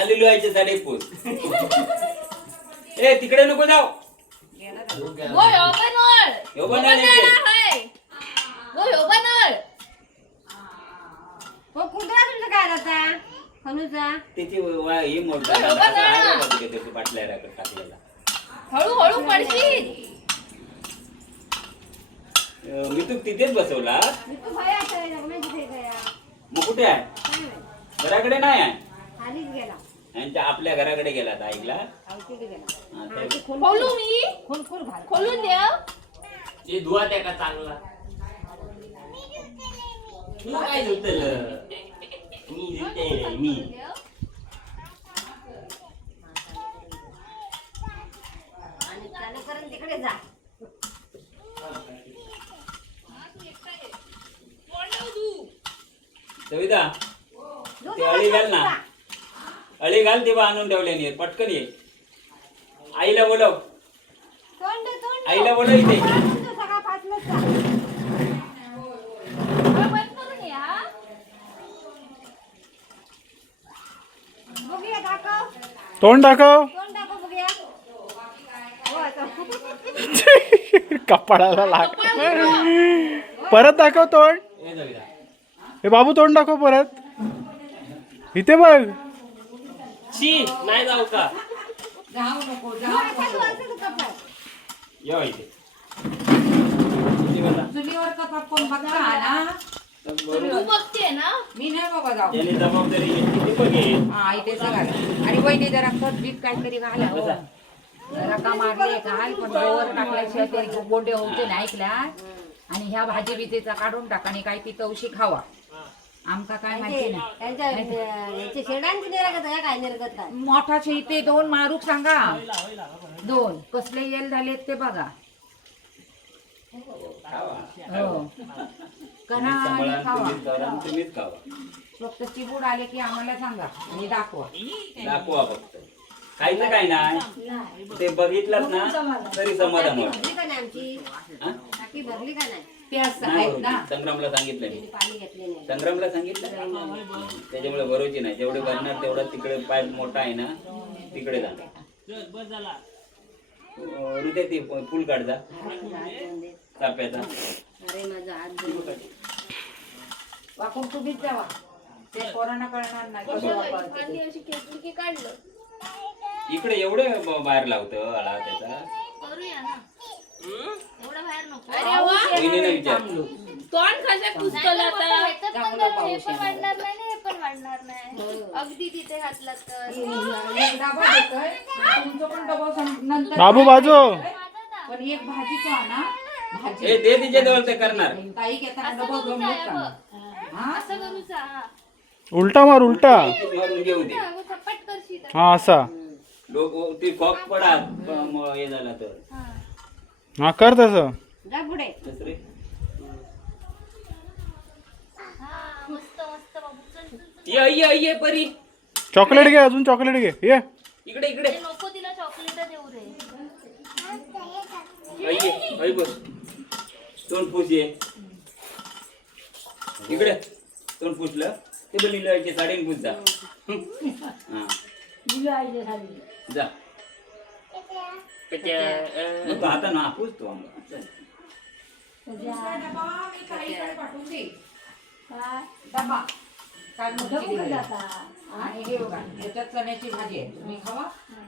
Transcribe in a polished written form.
आलेलो आहे साडे पूस. ए तिकडे नको जाऊ. हळूहळू पडशील. मी तू तिथेच बसवला. मग कुठे आहे? घराकडे नाही आहे. यांच्या आपल्या घराकडे गेला ऐकला. खोलू मी खोलून द्या. ते धुवा त्या का चांगला. तू काय धुतलं? मी धुते मी. तिकडे जा. सविता ते अळी घाल ना. अळी घाल तेव्हा आणून ठेवल्याने पटकन ये. आईला बोलव. आईला बोलव इथे. तोंड दाखव. कपाळाला लाग. परत दाखव तोंड. हे बाबू तोंड दाखव परत. इथे बघ. शी नाही जाऊ का? या इथे. चुलीवर कपाप कोण बघता ना? तू बघते ना. मी नाही बाबा जाऊ. त्याने जबाबदारी घेतली ती बघेल. हा इथे सगळं. आणि वहिनी जरा खत बीत काहीतरी घाला हो. जरा का मारले घाल पण गोवर टाकल्याशिवाय ते गोडे होते ना ऐकल्या. आणि ह्या भाजी बिजेचा काढून टाका आणि काही ती तवशी खावा. आमका काय माहिती नाही. मोठाचे इथे 2 मारूक सांगा. 2 कसले येल झाले ते बघा. हो करा आणि खावा. तुम्हीच खावा. फक्त चिबूड आले की आम्हाला सांगा आणि दाखवा. दाखवा फक्त. खायचं काय नाही. ते बघितलंच ना तरी समाधान वाटतं. ते असं आहेत ना. संग्रामला सांगितलं मी. संग्रामला सांगितलं त्याच्यामुळे भरोची नाही. जेवढे भरणार तेवढा तिकडे पाईप मोठा आहे ना तिकडे जाणार. हृदय ते फुल काढजा चाप्याचा. वाकून तुम्हीच जावा. ते कोरोना कळणार नाही. काढलं इकडे एवढे बाहेर लावतं आळा त्याचा. करूया ना. एवढं बाहेर नको. वहिनीने विचार. तोंड कशा पुस्तल आता. हे पण वाढणार नाही हे पण वाढणार नाही. अगदी तिथे घातलं तर. तुमचं पण डबा नंतर बाबू बाजू. पण एक भाजीचा आणा. भाजी हे दे तिच्या जवळ ते करणार. ताई घेताना डबा घेऊन येता. असं करूचा. उलटा मार उलटा. मारून घेऊ दे. चपट करशील. हा असा. लोक ती कॉक पडात हे झाला तर. हा कर तसं. दुसरे मस्त मस्त बाबू. चल चल. ये परी. चॉकलेट घे. अजून चॉकलेट घे. ये इकडे इकडे. नको तिला चॉकलेट देऊ रे. आई बस. तोंड पुस ये. इकडे तोंड पुसलं ते पण लिहायचे साडीन पुस जा. हा जा. मग तो आता ना पुस तो पाठवून दे. डबा काय आणि हे बघा याच्यात चण्याची भाजी आहे. तुम्ही खावा.